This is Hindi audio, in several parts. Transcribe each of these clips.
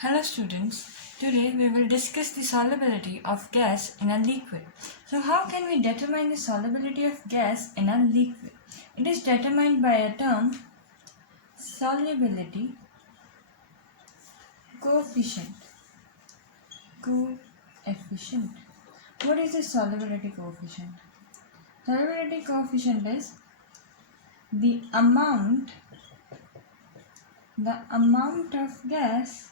Hello students, today we will discuss the solubility of gas in a liquid. So how can we determine the solubility of gas in a liquid? It is determined by a term solubility coefficient. What is the solubility coefficient? Solubility coefficient is the amount of gas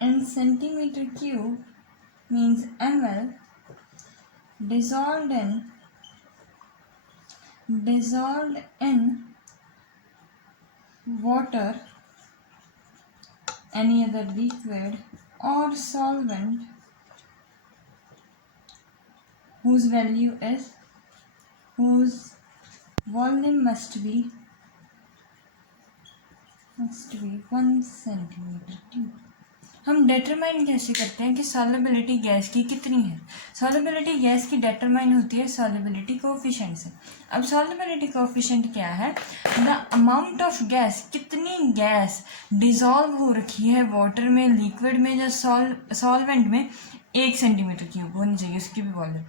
in centimeter cube means ml dissolved in water, any other liquid or solvent whose volume must be 1 centimetre cube. हम डिटरमाइन कैसे करते हैं कि सॉल्युबिलिटी गैस की कितनी है? सॉल्युबिलिटी गैस की डिटरमाइन होती है सॉल्युबिलिटी कोएफिशिएंट से। अब सॉल्युबिलिटी कोएफिशिएंट क्या है? द अमाउंट ऑफ गैस, कितनी गैस डिजॉल्व हो रखी है वाटर में, लिक्विड में या सॉल्वेंट में 1 सेंटीमीटर क्यूब होनी चाहिए उसकी भी वॉल्यूम।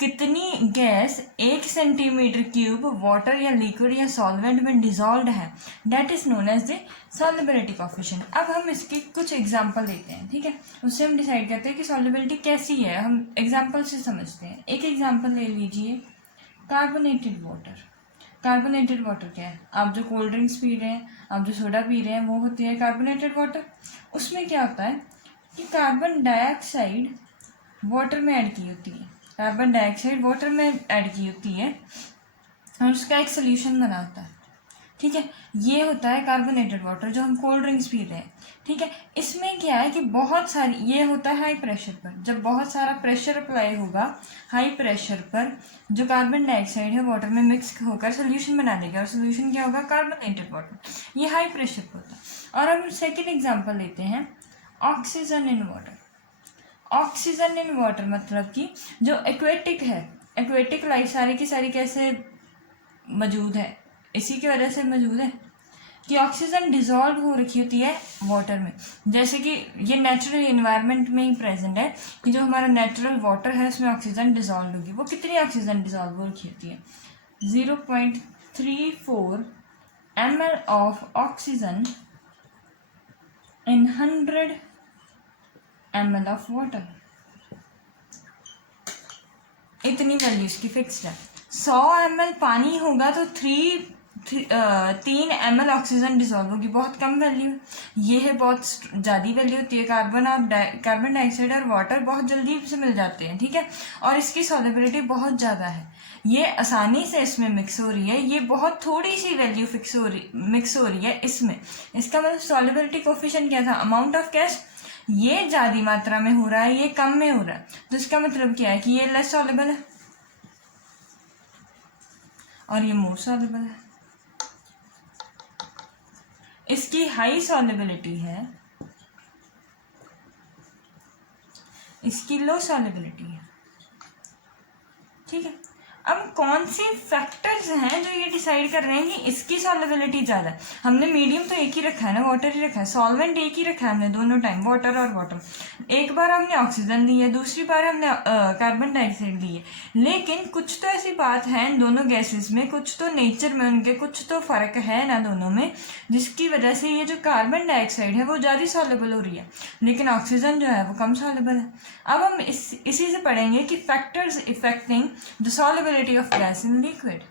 कितनी गैस 1 सेंटीमीटर क्यूब वाटर या लिक्विड या सॉल्वेंट में डिजॉल्व है, that is known as the solubility coefficient. अब हम इसके कुछ एग्जांपल लेते हैं, ठीक है, उससे हम डिसाइड करते हैं कि सॉल्युबिलिटी कैसी है। हम एग्जांपल से समझते हैं। एक एग्जांपल ले लीजिए, कार्बोनेटेड वाटर। कार्बोनेटेड वाटर क्या है? आप जो कोल्ड ड्रिंक्स पी रहे हैं, आप जो सोडा पी रहे हैं, वो होती है कार्बोनेटेड वाटर। उसमें क्या होता है कि कार्बन डाइऑक्साइड वाटर में ऐड की होती है, कार्बन डाइऑक्साइड वाटर में ऐड की होती है और उसका एक सोल्यूशन बना होता है, ठीक है। ये होता है कार्बोनेटेड वाटर जो हम कोल्ड ड्रिंक्स पी रहे हैं, ठीक है। इसमें क्या है कि बहुत सारी, ये होता है हाई प्रेशर पर। जब बहुत सारा प्रेशर अप्लाई होगा हाई प्रेशर पर, जो कार्बन डाइऑक्साइड है वाटर में मिक्स होकर सोल्यूशन बना देगा और सोल्यूशन क्या होगा? Carbonated water. ये हाई प्रेशर पर होता है। और हम सेकेंड एग्जाम्पल लेते हैं, oxygen in water. Oxygen in water मतलब कि जो एक्वेटिक है, एक्वेटिक लाइफ सारी की सारी कैसे मौजूद है? इसी की वजह से मौजूद है कि ऑक्सीजन डिजॉल्व हो रखी होती है वाटर में। जैसे कि ये नेचुरल इन्वायरमेंट में ही प्रेजेंट है कि जो हमारा नेचुरल वाटर है उसमें ऑक्सीजन डिजॉल्व होगी। वो कितनी ऑक्सीजन डिजॉल्व हो रखी होती है? 0.34 ml of oxygen in 100 ml of water. इतनी वैल्यू इसकी फिक्स्ड है। 100 ml पानी होगा तो 3 ml ऑक्सीजन डिजॉल्व होगी। बहुत कम वैल्यू, ये है बहुत ज़्यादा वैल्यू होती है। कार्बन डाइऑक्साइड और वाटर बहुत जल्दी से मिल जाते हैं, ठीक है, और इसकी सॉल्युबिलिटी बहुत ज़्यादा है। ये आसानी से इसमें मिक्स हो रही है, ये बहुत थोड़ी सी वैल्यू मिक्स हो रही है इसमें। इसका मतलब सॉल्युबिलिटी कोएफिशिएंट क्या था? Amount of gas. ये ज़्यादा मात्रा में हो रहा है, ये कम में हो रहा है, तो इसका मतलब क्या है कि ये लेस सॉल्युबल है और ये मोर सॉल्युबल है। इसकी हाई सॉल्युबिलिटी है, इसकी लो सॉल्युबिलिटी है, ठीक है। अब कौन से फैक्टर्स हैं जो ये डिसाइड कर रहे हैं कि इसकी सॉल्युबिलिटी ज़्यादा है? हमने मीडियम तो एक ही रखा है ना, वाटर ही रखा है, सॉल्वेंट एक ही रखा है हमने दोनों टाइम, वाटर और वाटर। एक बार हमने ऑक्सीजन ली है, दूसरी बार हमने कार्बन डाइऑक्साइड ली है। लेकिन कुछ तो ऐसी बात है इन दोनों गैसेस में, कुछ तो नेचर में उनके कुछ तो फ़र्क है ना दोनों में, जिसकी वजह से ये जो कार्बन डाइऑक्साइड है वो ज़्यादा सॉल्युबल हो रही है, लेकिन ऑक्सीजन जो है वो कम सॉल्युबल है। अब हम इसी से पढ़ेंगे कि factors affecting the solubility of gas in liquid.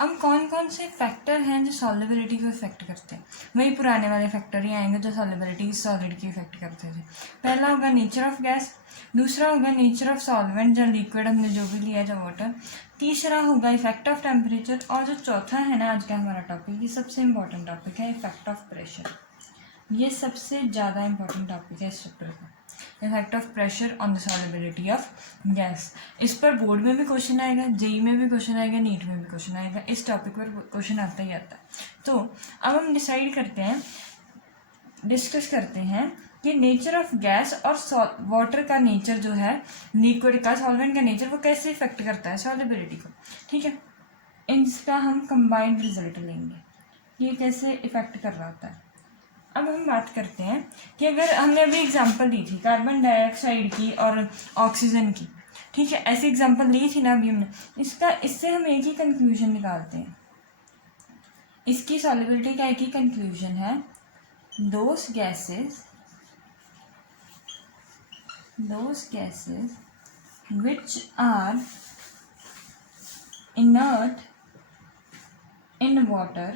अब कौन कौन से फैक्टर हैं जो सॉल्युबिलिटी को इफेक्ट करते हैं? वही पुराने वाले फैक्टर ही आएंगे जो सॉल्युबिलिटी सॉलिड की इफेक्ट करते थे। पहला होगा नेचर ऑफ गैस, दूसरा होगा नेचर ऑफ सॉल्वेंट या लिक्विड हमने जो भी लिया जो वाटर, तीसरा होगा इफेक्ट ऑफ टेम्परेचर, और जो चौथा है ना आज का हमारा टॉपिक, ये सबसे इंपॉर्टेंट टॉपिक है, इफेक्ट ऑफ प्रेशर। ये सबसे ज़्यादा इंपॉर्टेंट टॉपिक है इस चैप्टर का, effect of pressure on the solubility of gas. इस पर बोर्ड में भी क्वेश्चन आएगा, जेई में भी क्वेश्चन आएगा, नीट में भी क्वेश्चन आएगा, इस टॉपिक पर क्वेश्चन आता ही आता है। तो अब हम डिस्कस करते हैं कि नेचर ऑफ गैस और वाटर का नेचर जो है, लिक्विड का, सॉल्वेंट का नेचर, वो कैसे इफेक्ट करता है सॉल्युबिलिटी को, ठीक है। इसका हम कंबाइंड रिजल्ट लेंगे, ये कैसे इफेक्ट कर रहा होता है। अब हम बात करते हैं कि अगर हमने अभी एग्जांपल दी थी कार्बन डाइऑक्साइड की और ऑक्सीजन की, ठीक है, ऐसी एग्जांपल दी थी ना अभी हमने, इससे हम एक ही कंक्लूजन निकालते हैं, इसकी सॉल्युबिलिटी का एक ही कंक्लूजन है, those gases which are inert in water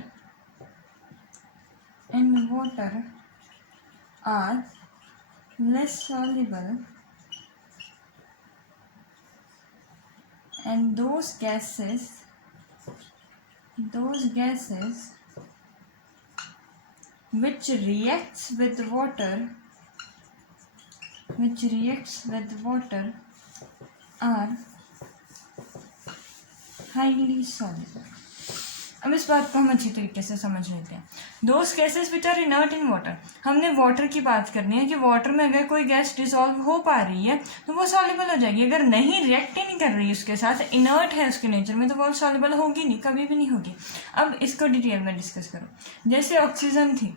are less soluble, and those gases which reacts with water are highly soluble. अब इस बात को हम अच्छी तरीके से समझ लेते हैं। Those gases which are inert in water, हमने वाटर की बात करनी है कि वाटर में अगर कोई गैस डिसॉल्व हो पा रही है तो वो सॉल्युबल हो जाएगी, अगर नहीं रिएक्ट ही नहीं कर रही उसके साथ, इनर्ट है उसके नेचर में, तो वो सॉल्युबल होगी नहीं, कभी भी नहीं होगी। अब इसको डिटेल में डिस्कस करो। जैसे ऑक्सीजन थी,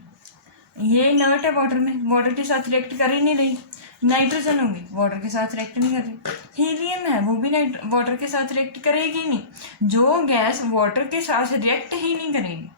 ये इनर्ट है वाटर में, वाटर के साथ रिएक्ट कर ही नहीं रही। नाइट्रोजन होगी, वाटर के साथ रिएक्ट नहीं कर रही। हीलियम है, वो भी वाटर के साथ रिएक्ट करेगी नहीं। जो गैस वाटर के साथ रिएक्ट ही नहीं करेगी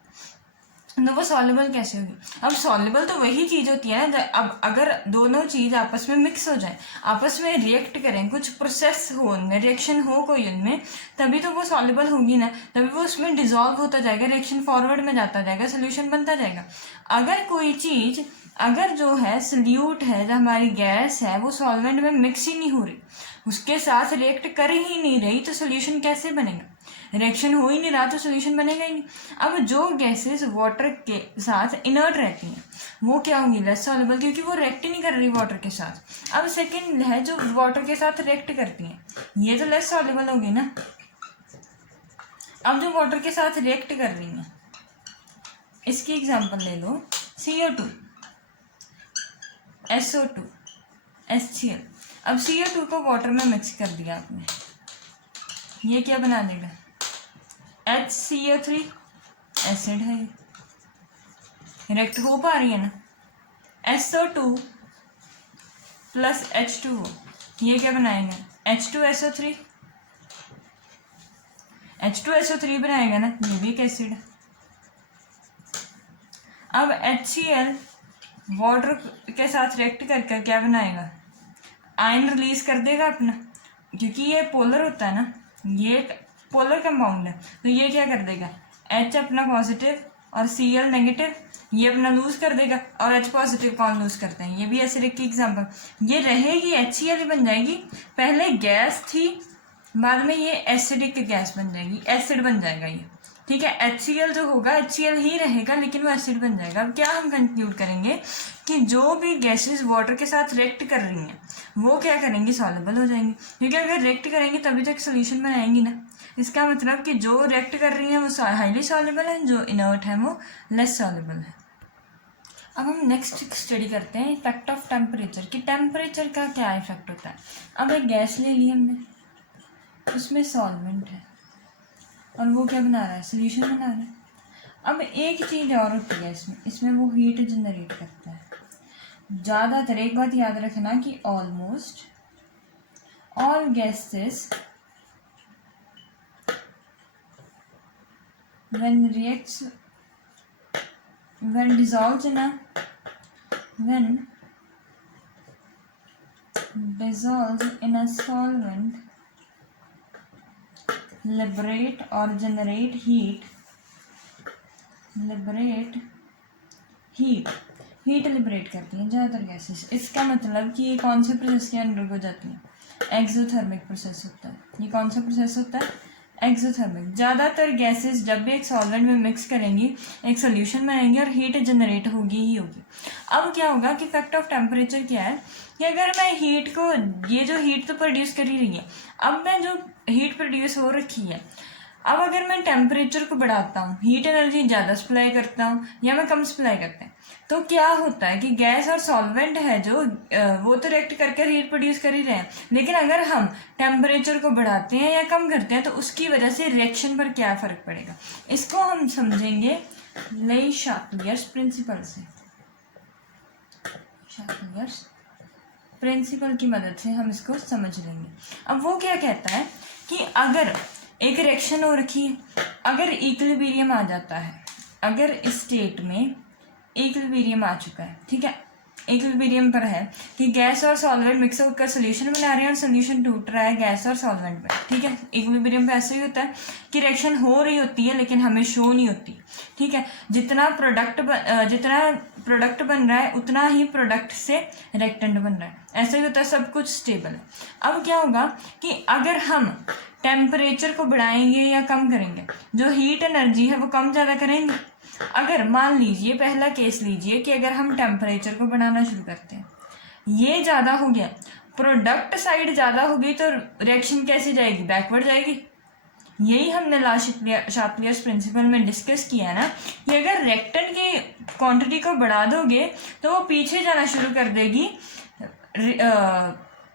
तो वो सॉल्युबल कैसे होगी? अब सॉल्युबल तो वही चीज़ होती है ना, अब अगर दोनों चीज़ आपस में मिक्स हो जाए, आपस में रिएक्ट करें, कुछ प्रोसेस हो उनमें, रिएक्शन हो कोई उनमें, तभी तो वो सॉल्युबल होगी ना, तभी वो उसमें डिजॉल्व होता जाएगा, रिएक्शन फॉरवर्ड में जाता जाएगा, सोल्यूशन बनता जाएगा। अगर कोई चीज़ अगर जो है सल्यूट है, जो हमारी गैस है, वो सॉल्वेंट में मिक्स ही नहीं हो रही, उसके साथ रिएक्ट कर ही नहीं रही, तो सोल्यूशन कैसे बनेगा? रिएक्शन हो ही नहीं रहा तो सोल्यूशन बनेगा ही नहीं। अब जो गैसेस वाटर के साथ इनर्ट रहती हैं वो क्या होंगी? लेस सॉल्युबल, क्योंकि वो रिएक्ट ही नहीं कर रही वाटर के साथ। अब सेकंड है जो वाटर के साथ रिएक्ट करती हैं, ये तो लेस सॉल्युबल होगी ना। अब जो वाटर के साथ रिएक्ट कर रही हैं, इसकी एग्जांपल ले लो, CO2, SO2, HCl। अब CO2 को वाटर में मिक्स कर दिया आपने, ये क्या बना देगा? HCO3, एसिड है, रिएक्ट हो पा रही है ना। SO2 प्लस H2O, ये क्या बनाएगा? H2SO3, H2SO3 बनाएगा ना, ये भी एक एसिड है। अब HCl वाटर के साथ रिएक्ट करके क्या बनाएगा? आयन रिलीज कर देगा अपना, क्योंकि ये पोलर होता है ना, ये पोलर कंपाउंड है, तो ये क्या कर देगा? H अपना पॉजिटिव और Cl नेगेटिव, ये अपना लूज कर देगा। और H पॉजिटिव कौन लूज करते हैं? ये भी एसिडिक की एग्जांपल। ये रहेगी HCl बन जाएगी, पहले गैस थी, बाद में ये एसिडिक गैस बन जाएगी, एसिड बन जाएगा ये, ठीक है। HCl जो होगा HCl ही रहेगा, लेकिन वो एसिड बन जाएगा। अब क्या हम कंक्लूड करेंगे कि जो भी गैसेस वाटर के साथ रिएक्ट कर रही हैं वो क्या करेंगी? सॉल्युबल हो जाएंगी, क्योंकि अगर रिएक्ट करेंगी तभी तो एक सोल्यूशन बनाएंगी ना। इसका मतलब कि जो रिएक्ट कर रही हैं वो हाईली सॉल्युबल है, जो इनर्ट है वो लेस सॉल्युबल है। अब हम नेक्स्ट स्टडी करते हैं इफेक्ट ऑफ टेम्परेचर, कि टेम्परेचर का क्या इफेक्ट होता है। अब एक गैस ले ली हमने, उसमें सॉल्वेंट है और वो क्या बना रहा है? सोल्यूशन बना रहा है। अब एक चीज़ और होती है इसमें वो हीट जनरेट करता है। ज़्यादातर एक बात याद रखना कि almost all gases when dissolves in a solvent liberate or generate heat liberate करती हैं ज़्यादातर गैसेस। इसका मतलब कि ये कौन से प्रोसेस के अंडर हो जाती हैं? एक्सोथर्मिक प्रोसेस होता है। ये कौन सा प्रोसेस होता है? एक्सोथर्मिक। ज़्यादातर गैसेस जब भी एक सॉल्वेंट में मिक्स करेंगी एक सोल्यूशन बनाएंगी और हीट जनरेट होगी ही होगी। अब क्या होगा कि इफेक्ट ऑफ टेम्परेचर क्या है कि अगर मैं हीट को, ये जो हीट तो प्रोड्यूस कर ही रही है, अब मैं जो हीट प्रोड्यूस हो रखी है, अब अगर मैं टेम्परेचर को बढ़ाता हूँ, हीट एनर्जी ज़्यादा सप्लाई करता हूँ या मैं कम सप्लाई करता हूँ, तो क्या होता है कि गैस और सॉल्वेंट है जो वो तो रिएक्ट करके हीट प्रोड्यूस कर ही रहे हैं, लेकिन अगर हम टेम्परेचर को बढ़ाते हैं या कम करते हैं तो उसकी वजह से रिएक्शन पर क्या फ़र्क पड़ेगा, इसको हम समझेंगे ले शार्पलियर्स प्रिंसिपल से। शार्पियर्स प्रिंसिपल की मदद से हम इसको समझ लेंगे। अब वो क्या कहता है कि अगर एक रिएक्शन हो रखी है, अगर इक्विलिब्रियम आ जाता है, अगर इस स्टेट में इक्विलिब्रियम आ चुका है, ठीक है, इक्विलिब्रियम पर है कि गैस और सॉल्वेंट मिक्स होकर सोल्यूशन बना रहे हैं और सोल्यूशन टूट रहा है गैस और सॉल्वेंट में, ठीक है। इक्विलिब्रियम पे ऐसा ही होता है कि रिएक्शन हो रही होती है लेकिन हमें शो नहीं होती, ठीक है। जितना प्रोडक्ट बन रहा है उतना ही प्रोडक्ट से रिएक्टेंट बन रहा है, ऐसा ही होता है, सब कुछ स्टेबल है। अब क्या होगा कि अगर हम टेम्परेचर को बढ़ाएंगे या कम करेंगे, जो हीट एनर्जी है वो कम ज़्यादा करेंगे। अगर मान लीजिए पहला केस लीजिए कि अगर हम टेम्परेचर को बढ़ाना शुरू करते हैं, ये ज़्यादा हो गया, प्रोडक्ट साइड ज़्यादा हो गई, तो रिएक्शन कैसे जाएगी, बैकवर्ड जाएगी। यही हमने शार्पियर्स प्रिंसिपल में डिस्कस किया है ना कि अगर रिएक्टेंट की क्वांटिटी को बढ़ा दोगे तो वो पीछे जाना शुरू कर देगी,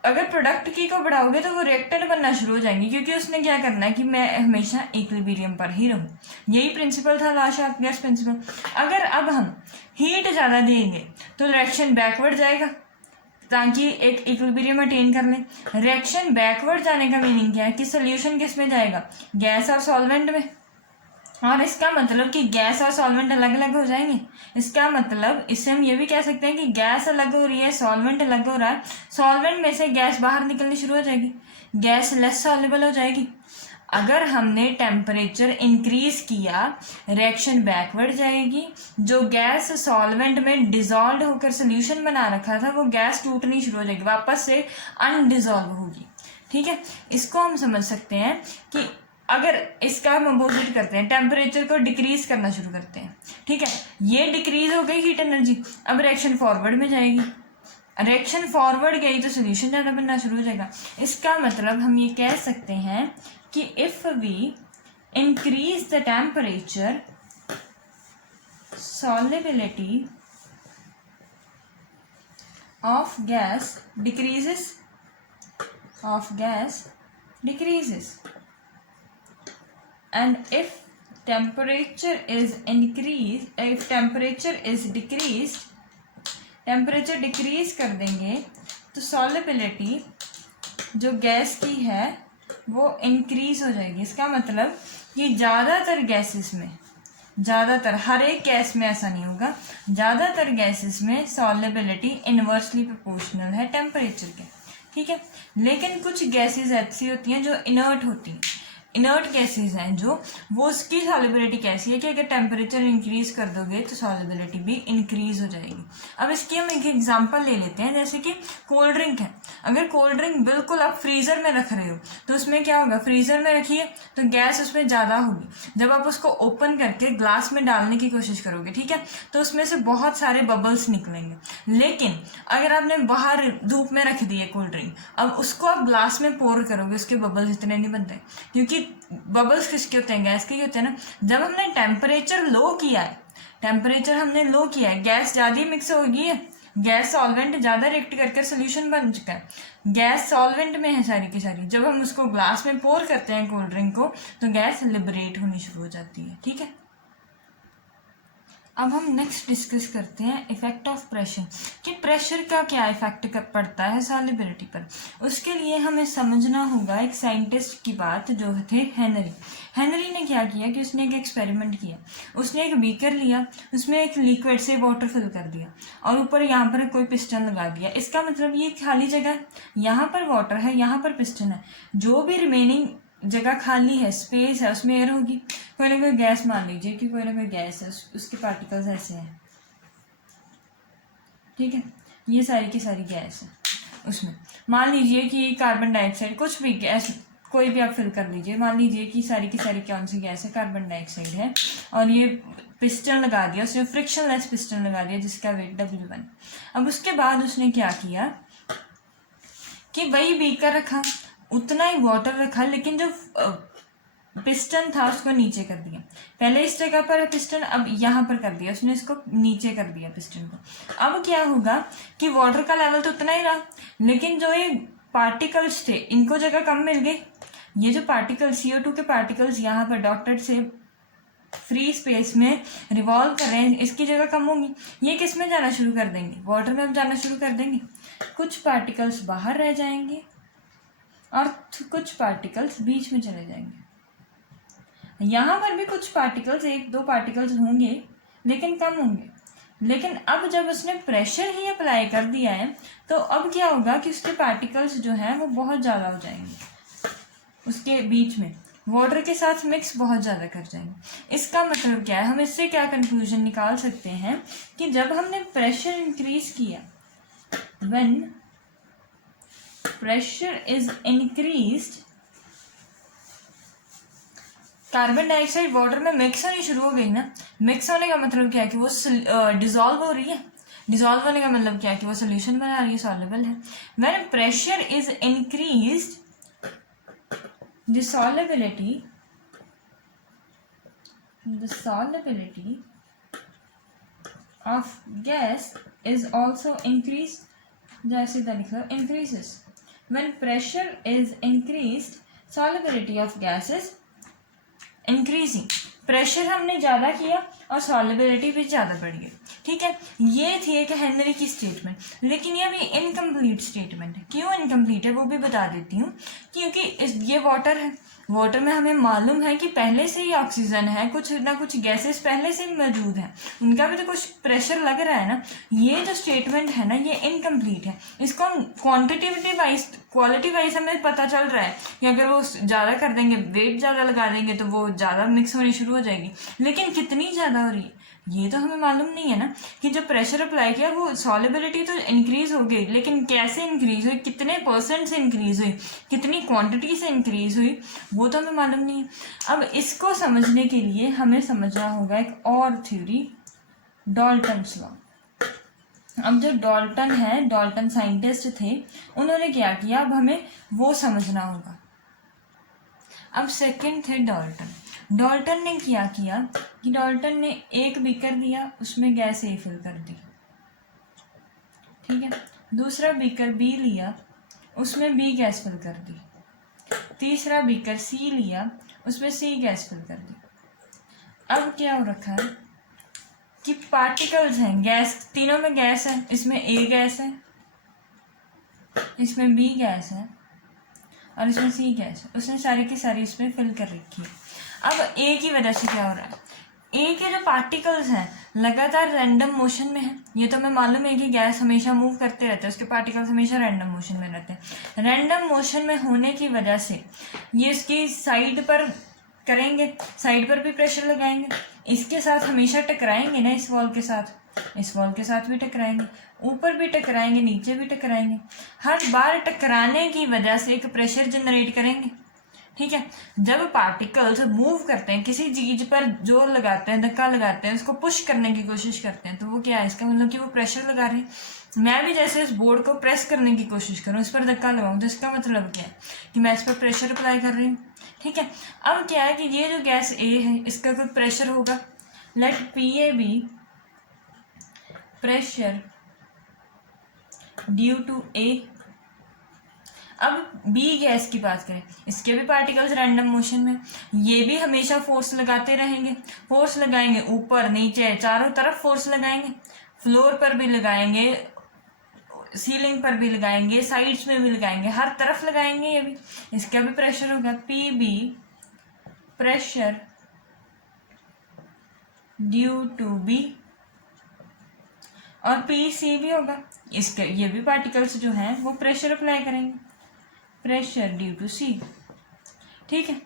अगर प्रोडक्ट की को बढ़ाओगे तो वो रिएक्टेंट बनना शुरू हो जाएंगी, क्योंकि उसने क्या करना है कि मैं हमेशा इक्विलिब्रियम पर ही रहूँ। यही प्रिंसिपल था शार्पियर्स प्रिंसिपल। अगर अब हम हीट ज़्यादा देंगे तो रिएक्शन बैकवर्ड जाएगा ताकि एक इक्विलिब्रियम अटेन कर लें। रिएक्शन बैकवर्ड जाने का मीनिंग क्या है कि सोल्यूशन किस में जाएगा, गैस और सॉल्वेंट में, और इसका मतलब कि गैस और सॉल्वेंट अलग अलग हो जाएंगे। इसका मतलब इससे हम ये भी कह सकते हैं कि गैस अलग हो रही है, सॉल्वेंट अलग हो रहा है, सॉल्वेंट में से गैस बाहर निकलनी शुरू हो जाएगी, गैस लेस सॉल्युबल हो जाएगी। अगर हमने टेम्परेचर इंक्रीज किया रिएक्शन बैकवर्ड जाएगी, जो गैस सॉल्वेंट में डिजॉल्व होकर सोल्यूशन बना रखा था वो गैस टूटनी शुरू हो जाएगी, वापस से अनडिजॉल्व होगी, ठीक है। इसको हम समझ सकते हैं कि अगर इसका हम अपोजिट करते हैं, टेम्परेचर को डिक्रीज करना शुरू करते हैं, ठीक है, ये डिक्रीज हो गई हीट एनर्जी, अब रिएक्शन फॉरवर्ड में जाएगी, रिएक्शन फॉरवर्ड गई तो सोल्यूशन ज़्यादा बनना शुरू हो जाएगा। इसका मतलब हम ये कह सकते हैं कि if we increase the temperature, solubility of gas decreases, and if temperature is increased, if temperature is decreased, temperature decrease कर देंगे तो सॉल्युबिलिटी जो गैस की है वो इंक्रीज हो जाएगी। इसका मतलब कि ज़्यादातर गैसेस में, ज़्यादातर, हर एक गैस में ऐसा नहीं होगा, ज़्यादातर गैसेस में सॉल्युबिलिटी इन्वर्सली प्रोपोर्शनल है टेम्परेचर के, ठीक है। लेकिन कुछ गैसेस ऐसी होती हैं जो इनर्ट होती हैं, इनर्ट गैसेस हैं जो, वो उसकी सॉल्युबिलिटी कैसी है कि अगर टेम्परेचर इंक्रीज कर दोगे तो सॉल्युबिलिटी भी इंक्रीज हो जाएगी। अब इसकी हम एक एग्जांपल ले लेते हैं, जैसे कि कोल्ड ड्रिंक है। अगर कोल्ड ड्रिंक बिल्कुल आप फ्रीज़र में रख रहे हो तो उसमें क्या होगा, फ्रीज़र में रखिए तो गैस उसमें ज़्यादा होगी। जब आप उसको ओपन करके ग्लास में डालने की कोशिश करोगे, ठीक है, तो उसमें से बहुत सारे बबल्स निकलेंगे। लेकिन अगर आपने बाहर धूप में रख दिए कोल्ड ड्रिंक, अब उसको आप ग्लास में पोर करोगे, उसके बबल्स इतने नहीं बनते, क्योंकि बबल्स किसके होते हैं, गैस के ही होते हैं ना। जब हमने टेम्परेचर लो किया है, टेम्परेचर हमने लो किया है, गैस ज़्यादा मिक्स हो गई है, गैस सॉल्वेंट ज़्यादा रिएक्ट करके सोल्यूशन बन चुका है, गैस सॉल्वेंट में है सारी की सारी। जब हम उसको ग्लास में पोर करते हैं कोल्ड ड्रिंक को तो गैस लिबरेट होनी शुरू हो जाती है, ठीक है। अब हम नेक्स्ट डिस्कस करते हैं इफेक्ट ऑफ प्रेशर, कि प्रेशर का क्या इफेक्ट पड़ता है सॉल्युबिलिटी पर। उसके लिए हमें समझना होगा एक साइंटिस्ट की बात जो थे हेनरी ने क्या किया कि उसने एक एक्सपेरिमेंट किया। उसने एक बीकर लिया, उसमें एक लिक्विड से वाटर फिल कर दिया और ऊपर यहाँ पर कोई पिस्टन लगा दिया। इसका मतलब ये खाली जगह, यहाँ पर वाटर है, यहाँ पर पिस्टन है, जो भी रिमेनिंग जगह खाली है, स्पेस है, उसमें एयर होगी। कोई ना कोई गैस, मान लीजिए कि कोई ना कोई गैस है, उसके पार्टिकल्स ऐसे हैं, ठीक है, ये सारी की सारी गैस है। उसमें मान लीजिए कि कार्बन डाइऑक्साइड, कुछ भी गैस कोई भी आप फिल कर लीजिए, मान लीजिए कि सारी की सारी कौन सी गैस है, कार्बन डाइऑक्साइड है, और ये पिस्टन लगा दिया, उसने फ्रिक्शनलेस पिस्टन लगा दिया जिसका वेट W1। अब उसके बाद उसने क्या किया कि वही बीकर रखा, उतना ही वाटर रखा, लेकिन जो पिस्टन था उसको नीचे कर दिया। पहले इस जगह पर पिस्टन, अब यहाँ पर कर दिया उसने, इसको नीचे कर दिया पिस्टन को। अब क्या होगा कि वाटर का लेवल तो उतना ही रहा, लेकिन जो ये पार्टिकल्स थे इनको जगह कम मिल गई। ये जो पार्टिकल्स, CO2 के पार्टिकल्स यहाँ पर डॉटेड से फ्री स्पेस में रिवॉल्व कर रहे हैं, इसकी जगह कम होंगी, ये किस में जाना शुरू कर देंगे, वाटर में अब जाना शुरू कर देंगे। कुछ पार्टिकल्स बाहर रह जाएंगे और कुछ पार्टिकल्स बीच में चले जाएंगे। यहाँ पर भी कुछ पार्टिकल्स, 1-2 पार्टिकल्स होंगे लेकिन कम होंगे। लेकिन अब जब उसने प्रेशर ही अप्लाई कर दिया है तो अब क्या होगा कि उसके पार्टिकल्स जो हैं वो बहुत ज़्यादा हो जाएंगे, उसके बीच में वाटर के साथ मिक्स बहुत ज़्यादा कर जाएंगे। इसका मतलब क्या है, हम इससे क्या कंक्लूजन निकाल सकते हैं कि जब हमने प्रेशर इंक्रीज किया, when pressure is increased, carbon dioxide water में मिक्स होनी शुरू हो गई ना। मिक्स होने का मतलब क्या है कि वो डिजॉल्व हो रही है। डिजॉल्व होने का मतलब क्या है कि वो सोल्यूशन बना रही है, सॉल्युबल है। When pressure is increased, the solubility of gas is also increased, जैसे लिख लो increases. When pressure is increased, solubility of gas is increasing. Pressure हमने ज़्यादा किया और सॉल्युबिलिटी भी ज़्यादा बढ़ गई। ठीक है, ये थी एक हेनरी की स्टेटमेंट, लेकिन ये भी इनकम्प्लीट स्टेटमेंट है। क्यों इनकम्प्लीट है वो भी बता देती हूँ। क्योंकि ये वाटर है, वाटर में हमें मालूम है कि पहले से ही ऑक्सीजन है, कुछ ना कुछ गैसेस पहले से ही मौजूद हैं, उनका भी तो कुछ प्रेशर लग रहा है ना। ये जो स्टेटमेंट है ना ये इनकम्प्लीट है। इसको हम क्वान्टिटेटिव वाइज, क्वालिटी वाइज हमें पता चल रहा है कि अगर वो ज़्यादा कर देंगे, वेट ज़्यादा लगा देंगे तो वो ज़्यादा मिक्स होनी शुरू हो जाएगी, लेकिन कितनी ज़्यादा हो रही है ये तो हमें मालूम नहीं है ना। कि जब प्रेशर अप्लाई किया वो सॉल्युबिलिटी तो इंक्रीज हो गई, लेकिन कैसे इंक्रीज हुई, कितने % से इंक्रीज हुई, कितनी क्वांटिटी से इंक्रीज हुई, वो तो हमें मालूम नहीं है। अब इसको समझने के लिए हमें समझना होगा एक और थ्योरी, डाल्टन्स लॉ। अब जो डाल्टन है, डाल्टन साइंटिस्ट थे, उन्होंने क्या किया, अब हमें वो समझना होगा। अब सेकंड थे डाल्टन। डाल्टन ने क्या किया कि डाल्टन ने एक बीकर दिया, उसमें गैस ए फिल कर दी। ठीक है, दूसरा बीकर बी लिया, उसमें बी गैस फिल कर दी। तीसरा बीकर सी लिया, उसमें सी गैस फिल कर दी। अब क्या हो रखा है कि पार्टिकल्स हैं, गैस, तीनों में गैस है, इसमें ए गैस है, इसमें बी गैस है और इसमें सी गैस है। उसने सारी की सारी इसमें फिल कर रखी है। अब ए की वजह से क्या हो रहा है, ए के जो पार्टिकल्स हैं लगातार रैंडम मोशन में है। ये तो हमें मालूम है कि गैस हमेशा मूव करते रहते हैं, उसके पार्टिकल्स हमेशा रैंडम मोशन में रहते हैं। रैंडम मोशन में होने की वजह से ये इसकी साइड पर करेंगे, साइड पर भी प्रेशर लगाएंगे, इसके साथ हमेशा टकराएंगे ना, इस वॉल के साथ, इस वॉल के साथ भी टकराएंगे, ऊपर भी टकराएंगे, नीचे भी टकराएंगे। हर बार टकराने की वजह से एक प्रेशर जनरेट करेंगे। ठीक है, जब पार्टिकल्स मूव करते हैं, किसी चीज पर जोर लगाते हैं, धक्का लगाते हैं, उसको पुश करने की कोशिश करते हैं, तो वो क्या है, इसका मतलब कि वो प्रेशर लगा रहे हैं। मैं भी जैसे इस बोर्ड को प्रेस करने की कोशिश करूँ, इस पर धक्का लगाऊँ, तो इसका मतलब क्या है कि मैं इस पर प्रेशर अप्लाई कर रही हूँ। ठीक है, अब क्या है कि ये जो गैस ए है इसका कोई प्रेशर होगा, let P A B pressure due to A. अब बी गैस की बात करें, इसके भी पार्टिकल्स रैंडम मोशन में, ये भी हमेशा फोर्स लगाते रहेंगे, फोर्स लगाएंगे ऊपर नीचे चारों तरफ फोर्स लगाएंगे, फ्लोर पर भी लगाएंगे, सीलिंग पर भी लगाएंगे, साइड्स में भी लगाएंगे, हर तरफ लगाएंगे। ये भी, इसका भी प्रेशर होगा P B pressure due to B, और पी सी भी होगा, इसके ये भी पार्टिकल्स जो हैं वो प्रेशर अप्लाई करेंगे, प्रेशर ड्यू टू सी। ठीक है,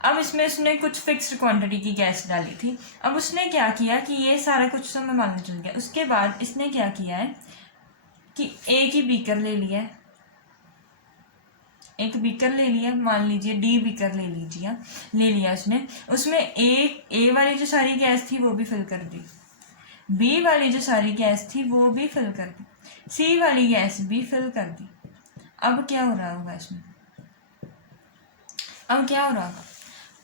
अब इसमें उसने कुछ फिक्स्ड क्वांटिटी की गैस डाली थी। अब उसने क्या किया कि ये सारा कुछ तो हमें मालूम चल गया। उसके बाद इसने क्या किया है कि एक ही बीकर ले लिया, एक बीकर ले लिया, मान लीजिए डी बीकर ले लीजिए, ले लिया उसमें ए वाली जो सारी गैस थी वो भी फिल कर दी, बी वाली जो सारी गैस थी वो भी फिल कर दी, सी वाली गैस भी फिल कर दी। अब क्या हो रहा होगा इसमें, अब क्या हो रहा होगा,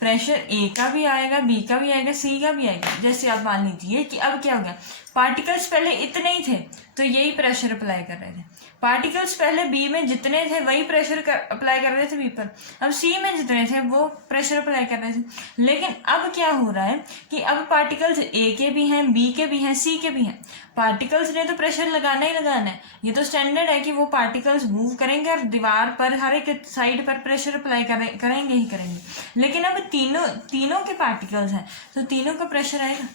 प्रेशर ए का भी आएगा, बी का भी आएगा, सी का भी आएगा। जैसे आप मान लीजिए कि अब क्या हो गया, पार्टिकल्स पहले इतने ही थे तो यही प्रेशर अप्लाई कर रहे थे, पार्टिकल्स पहले बी में जितने थे वही प्रेशर अप्लाई कर रहे थे बी पर, अब सी में जितने थे वो प्रेशर अप्लाई कर रहे थे। लेकिन अब क्या हो रहा है कि अब पार्टिकल्स ए के भी हैं, बी के भी हैं, सी के भी हैं, पार्टिकल्स ने तो प्रेशर लगाना ही लगाना है, ये तो स्टैंडर्ड है कि वो पार्टिकल्स मूव करेंगे और दीवार पर हर एक साइड पर प्रेशर अप्लाई करेंगे ही करेंगे। लेकिन अब तीनों के पार्टिकल्स हैं तो तीनों का प्रेशर आएगा,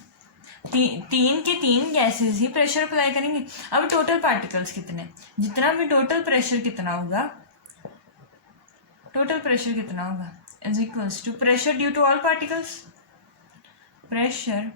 तीन के तीन गैसेस ही प्रेशर अप्लाई करेंगे। अब टोटल पार्टिकल्स कितने, जितना भी टोटल प्रेशर कितना होगा, टोटल प्रेशर कितना होगा is equals to pressure due to all particles, pressure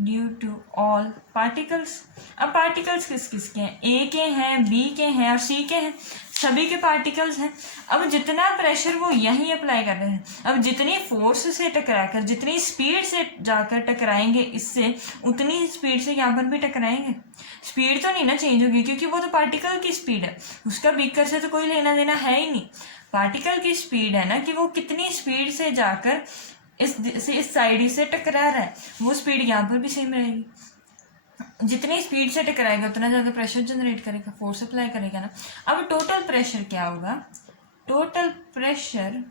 due to all particles. अब पार्टिकल्स किस किस के हैं, ए के हैं, बी के हैं और सी के हैं, सभी के पार्टिकल्स हैं। अब जितना प्रेशर वो यहीं अप्लाई कर रहे हैं, अब जितनी फोर्स से टकराकर, जितनी स्पीड से जाकर टकराएंगे इससे, उतनी स्पीड से यहाँ पर भी टकराएंगे। स्पीड तो नहीं ना चेंज होगी क्योंकि वो तो पार्टिकल की स्पीड है, उसका बीकर से तो कोई लेना देना है ही नहीं। पार्टिकल की स्पीड है ना कि वो कितनी स्पीड से जाकर इस साइड से टकरा रहा है, वो स्पीड यहाँ पर भी सेम रहेगी। जितनी स्पीड से टकराएगा उतना ज़्यादा प्रेशर जनरेट करेगा, फोर्स अप्लाई करेगा ना। अब टोटल प्रेशर क्या होगा, टोटल प्रेशर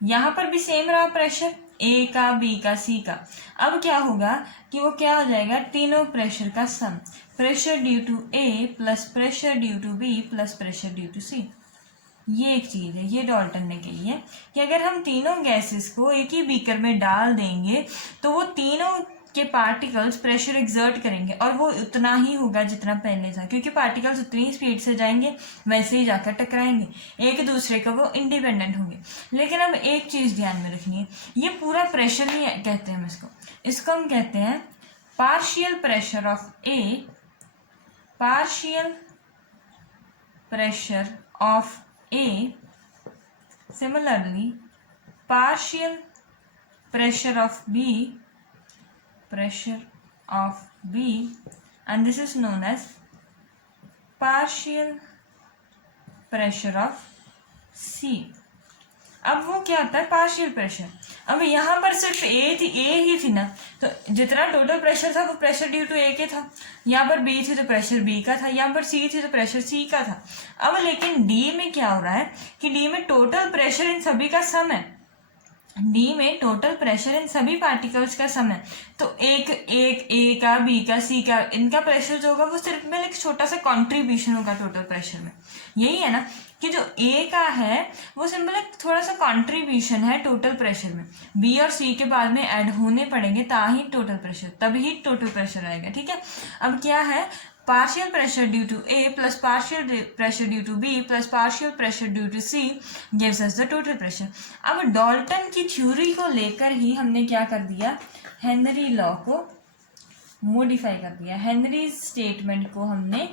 यहाँ पर भी सेम रहा प्रेशर ए का, बी का, सी का। अब क्या होगा कि वो क्या हो जाएगा, तीनों प्रेशर का sum, pressure due to A plus pressure due to B plus pressure due to C. ये एक चीज़ है, ये डाल्टन ने कही है कि अगर हम तीनों गैसेस को एक ही बीकर में डाल देंगे तो वो तीनों के पार्टिकल्स प्रेशर एक्सर्ट करेंगे और वो उतना ही होगा जितना पहले था, क्योंकि पार्टिकल्स उतनी स्पीड से जाएंगे वैसे ही जाकर टकराएंगे, एक दूसरे को वो इंडिपेंडेंट होंगे। लेकिन अब एक चीज़ ध्यान में रखनी है, ये पूरा प्रेशर नहीं कहते हैं इसको हम कहते हैं partial pressure of A, partial pressure of A, similarly partial pressure of B, and this is known as partial pressure of C। अब वो क्या होता है पार्शियल प्रेशर, अब यहाँ पर सिर्फ ए ही थी ना, तो जितना टोटल प्रेशर था वो प्रेशर ड्यू टू ए के था, यहाँ पर बी थी तो प्रेशर बी का था, यहाँ पर सी थी तो प्रेशर सी का था। अब लेकिन डी में क्या हो रहा है कि डी में टोटल प्रेशर इन सभी का सम है, डी में टोटल प्रेशर इन सभी पार्टिकल्स का सम है, तो एक ए का, बी का, सी का, इनका प्रेशर जो होगा वो सिर्फ में एक छोटा सा कॉन्ट्रीब्यूशन होगा टोटल प्रेशर में। यही है ना कि जो ए का है वो सिंपल एक थोड़ा सा कंट्रीब्यूशन है टोटल प्रेशर में, बी और सी के बाद में ऐड होने पड़ेंगे ताही टोटल प्रेशर, तभी टोटल प्रेशर आएगा। ठीक है, अब क्या है, partial pressure due to A plus partial pressure due to B plus partial pressure due to C gives us the total pressure. अब डाल्टन की थ्योरी को लेकर ही हमने क्या कर दिया, हेनरी लॉ को मॉडिफाई कर दिया, हेनरी स्टेटमेंट को हमने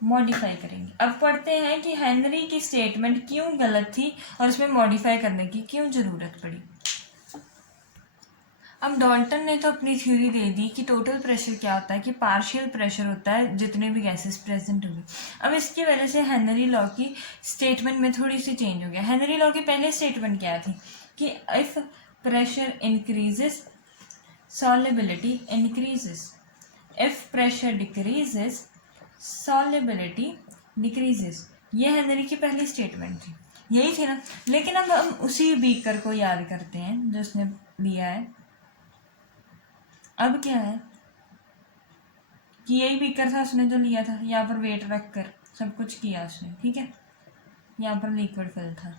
मॉडिफाई करेंगे। अब पढ़ते हैं कि हेनरी की स्टेटमेंट क्यों गलत थी और उसमें मॉडिफाई करने की क्यों ज़रूरत पड़ी। अब डाल्टन ने तो अपनी थ्योरी दे दी कि टोटल प्रेशर क्या होता है, कि पार्शियल प्रेशर होता है जितने भी गैसेस प्रेजेंट होंगे। अब इसकी वजह से हेनरी लॉ की स्टेटमेंट में थोड़ी सी चेंज हो गया। हेनरी लॉ की पहले स्टेटमेंट क्या थी कि if pressure increases solubility increases, if pressure decreases solubility decreases. ये हेनरी की पहली स्टेटमेंट थी, यही थी ना। लेकिन अब हम उसी बीकर को याद करते हैं जो उसने लिया है। अब क्या है कि यही बीकर था उसने जो लिया था, यहाँ पर वेट रख कर सब कुछ किया उसने, ठीक है। यहाँ पर लिक्विड फिल था,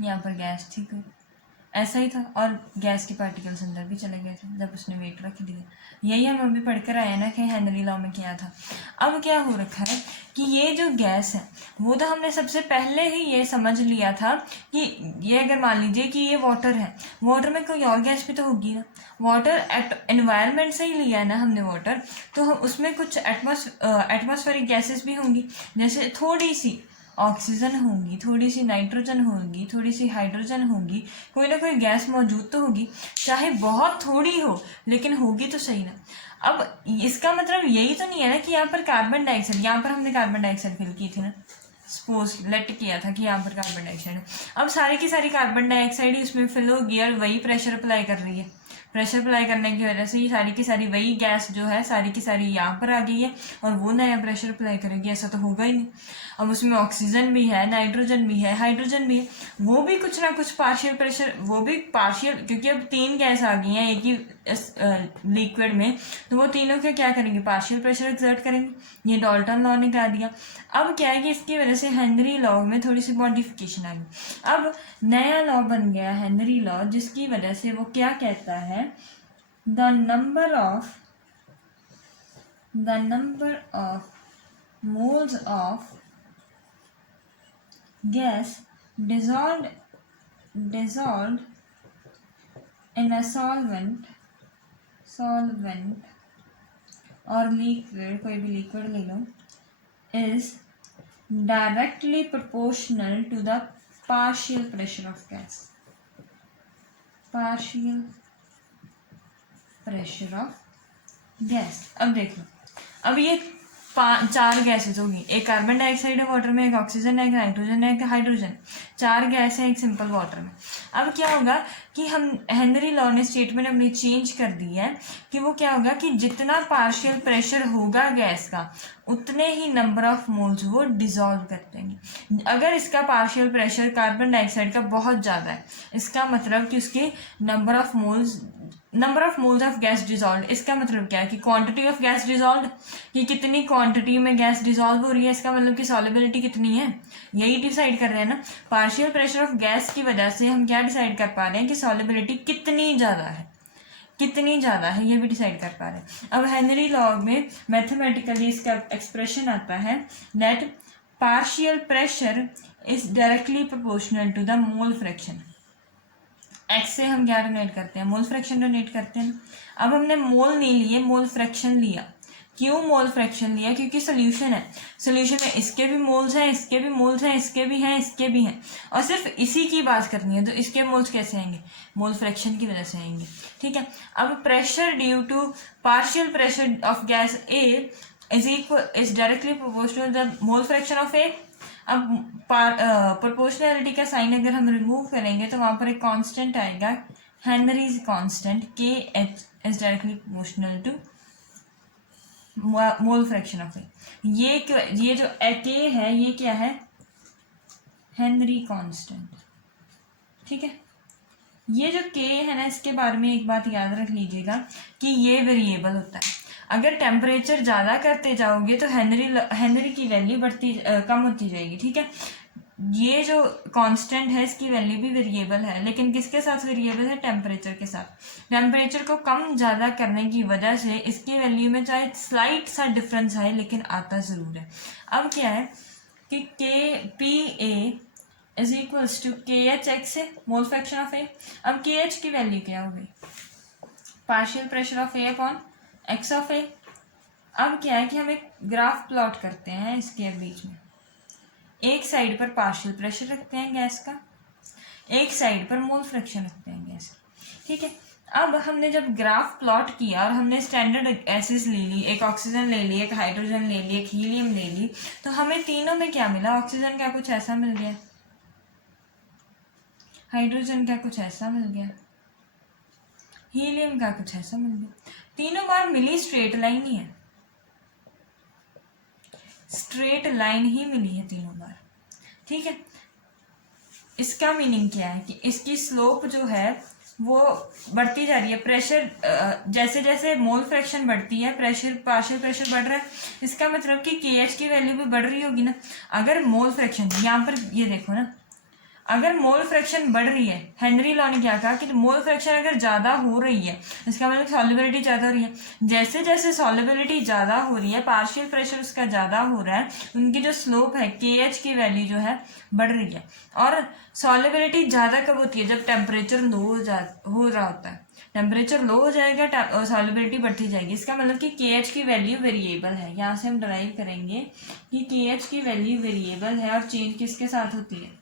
यहाँ पर गैस थी कोई, ऐसा ही था, और गैस के पार्टिकल्स अंदर भी चले गए थे जब उसने वेट रख दिया। यही हम अभी पढ़कर आए ना कि हेनरी लॉ में क्या था। अब क्या हो रखा है कि ये जो गैस है वो तो हमने सबसे पहले ही ये समझ लिया था कि ये अगर मान लीजिए कि ये वाटर है, वाटर में कोई और गैस भी तो होगी ना, वाटर एनवायरनमेंट से ही लिया है ना हमने वाटर, तो हम उसमें कुछ एटमॉस्फेरिक गैसेस भी होंगी, जैसे थोड़ी सी ऑक्सीजन होगी, थोड़ी सी नाइट्रोजन होगी, थोड़ी सी हाइड्रोजन होगी, कोई ना कोई गैस मौजूद तो होगी, चाहे बहुत थोड़ी हो लेकिन होगी तो सही ना। अब इसका मतलब यही तो नहीं है ना कि यहाँ पर कार्बन डाइऑक्साइड, यहाँ पर हमने कार्बन डाइऑक्साइड फिल की थी ना, सपोज लेट किया था कि यहाँ पर कार्बन डाइऑक्साइड है। अब सारी की सारी कार्बन डाइऑक्साइड ही उसमें फिल होगी और वही प्रेशर अप्लाई कर रही है। प्रेशर अप्लाई करने की वजह से ये सारी की सारी वही गैस जो है सारी की सारी यहाँ पर आ गई है और वो नया प्रेशर अप्लाई करेगी, ऐसा तो होगा ही नहीं। अब उसमें ऑक्सीजन भी है, नाइट्रोजन भी है, हाइड्रोजन भी है, वो भी कुछ ना कुछ पार्शियल प्रेशर, वो भी पार्शियल, क्योंकि अब 3 गैस आ गई हैं एक ही लिक्विड में, तो वो तीनों के क्या करेंगे, पार्शियल प्रेशर एक्सर्ट करेंगे। ये डाल्टन लॉ ने कहा दिया। अब क्या है कि इसकी वजह से हेनरी लॉ में थोड़ी सी मॉडिफिकेशन आ गई। अब नया लॉ बन गया हेनरी लॉ, जिसकी वजह से वो क्या कहता है, the number of moles of gas dissolved in a solvent or liquid, कोई भी liquid ले लो, is directly proportional to the partial pressure of gas. partial pressure of gas। अब देख लो, अब ये 4 गैसेज होगी, एक कार्बन डाइऑक्साइड है वाटर में, एक ऑक्सीजन है, एक नाइट्रोजन है, एक हाइड्रोजन, 4 गैस है एक सिंपल वाटर में। अब क्या होगा कि हम हेनरी लॉ ने स्टेटमेंट अपनी चेंज कर दी है कि वो क्या होगा कि जितना पार्शियल प्रेशर होगा गैस का उतने ही नंबर ऑफ मोल्स वो डिसॉल्व कर देंगे। अगर इसका पार्शियल प्रेशर कार्बन डाइऑक्साइड का बहुत ज़्यादा है, इसका मतलब कि उसके number of moles of gas dissolve, इसका मतलब क्या है कि क्वांटिटी ऑफ गैस डिजॉल्व, कि कितनी क्वांटिटी में गैस डिजॉल्व हो रही है, इसका मतलब कि सॉल्युबिलिटी कितनी है, यही डिसाइड कर रहे हैं ना। पार्शियल प्रेशर ऑफ गैस की वजह से हम क्या डिसाइड कर पा रहे हैं कि सॉल्युबिलिटी कितनी ज़्यादा है, ये भी डिसाइड कर पा रहे हैं। अब हेनरी लॉ में मैथमेटिकली इसका एक्सप्रेशन आता है that partial pressure is directly proportional to the mole fraction. X से हम क्या डोनेट करते हैं, मोल फ्रैक्शन डोनेट करते हैं। अब हमने मोल नहीं लिए, मोल फ्रैक्शन लिया। क्यों मोल फ्रैक्शन लिया, क्योंकि सोल्यूशन है, सोल्यूशन में इसके भी मोल्स हैं, इसके भी मोल्स हैं, इसके भी हैं, इसके भी हैं, और सिर्फ इसी की बात करनी है, तो इसके मोल्स कैसे आएंगे, मोल फ्रैक्शन की वजह से आएंगे। ठीक है। अब pressure due to partial pressure of gas A is directly proportional the mole fraction of A. अब प्रोपोर्शनैलिटी का साइन अगर हम रिमूव करेंगे तो वहाँ पर एक कांस्टेंट आएगा, Henry's constant, K H is directly proportional to mole fraction of A. ये जो के है ये क्या है, हेनरी कांस्टेंट। ठीक है। ये जो के है ना, इसके बारे में एक बात याद रख लीजिएगा कि ये वेरिएबल होता है। अगर टेम्परेचर ज़्यादा करते जाओगे तो हेनरी की वैल्यू कम होती जाएगी। ठीक है। ये जो कांस्टेंट है इसकी वैल्यू भी वेरिएबल है, लेकिन किसके साथ वेरिएबल है, टेम्परेचर के साथ। टेम्परेचर को कम ज़्यादा करने की वजह से इसकी वैल्यू में चाहे स्लाइट सा डिफरेंस आए लेकिन आता ज़रूर है। अब क्या है कि K P A is equals to K H X है, मोल फ्रैक्शन ऑफ ए। अब के एच की वैल्यू क्या हो गई, partial pressure of A upon X of A. अब क्या है कि हम एक ग्राफ प्लॉट करते हैं इसके बीच में, एक साइड पर पार्शियल प्रेशर रखते हैं गैस का, एक साइड पर मोल फ्रैक्शन रखते हैं गैस। ठीक है। अब हमने जब ग्राफ प्लॉट किया और हमने स्टैंडर्ड एसिड्स ले ली, एक ऑक्सीजन ले ली, एक हाइड्रोजन ले ली, एक हीलियम ले ली, तो हमें तीनों में क्या मिला, ऑक्सीजन का कुछ ऐसा मिल गया, हाइड्रोजन का कुछ ऐसा मिल गया, हीलियम का कुछ ऐसा मिल गया। तीनों बार मिली स्ट्रेट लाइन ही है, स्ट्रेट लाइन ही मिली है तीनों बार। ठीक है। इसका मीनिंग क्या है कि इसकी स्लोप जो है वो बढ़ती जा रही है। प्रेशर जैसे जैसे मोल फ्रैक्शन बढ़ती है, पार्शियल प्रेशर बढ़ रहा है, इसका मतलब कि के एच की वैल्यू भी बढ़ रही होगी ना। अगर मोल फ्रैक्शन यहाँ पर ये देखो ना, अगर मोल फ्रैक्शन बढ़ रही है, हेनरी लॉ ने क्या कहा कि मोल फ्रैक्शन अगर ज़्यादा हो रही है इसका मतलब सॉल्युबिलिटी ज़्यादा हो रही है। जैसे जैसे सॉल्युबिलिटी ज़्यादा हो रही है, पार्शियल प्रेशर उसका ज़्यादा हो रहा है, उनकी जो स्लोप है के एच की वैल्यू जो है बढ़ रही है। और सॉल्युबिलिटी ज़्यादा कब होती है, जब टेम्परेचर लो हो रहा होता है। टेम्परेचर लो हो जाएगा, सॉल्युबिलिटी बढ़ती जाएगी। इसका मतलब कि के एच की वैल्यू वेरिएबल है। यहाँ से हम डराइव करेंगे कि के एच की वैल्यू वेरिएबल है और चेंज किसके साथ होती है,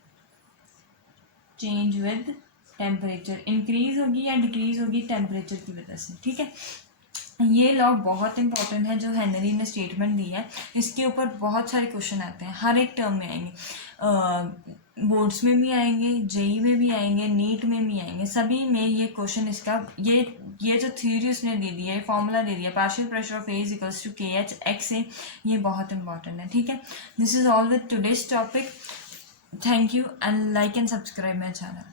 चेंज विद टेम्परेचर, इंक्रीज होगी या डिक्रीज होगी टेम्परेचर की वजह से। ठीक है। ये लॉ बहुत इंपॉर्टेंट है जो हेनरी ने स्टेटमेंट दी है। इसके ऊपर बहुत सारे क्वेश्चन आते हैं, हर एक टर्म में आएंगे, बोर्ड्स में भी आएंगे, जेई में भी आएंगे, नीट में भी आएंगे, सभी में ये क्वेश्चन इसका ये जो थ्योरी उसने दे दी है, फॉर्मूला दे दिया, partial pressure of A is equals to K H X A, ये बहुत इंपॉर्टेंट है। ठीक है, this is all with today's topic. Thank you and like and subscribe my channel.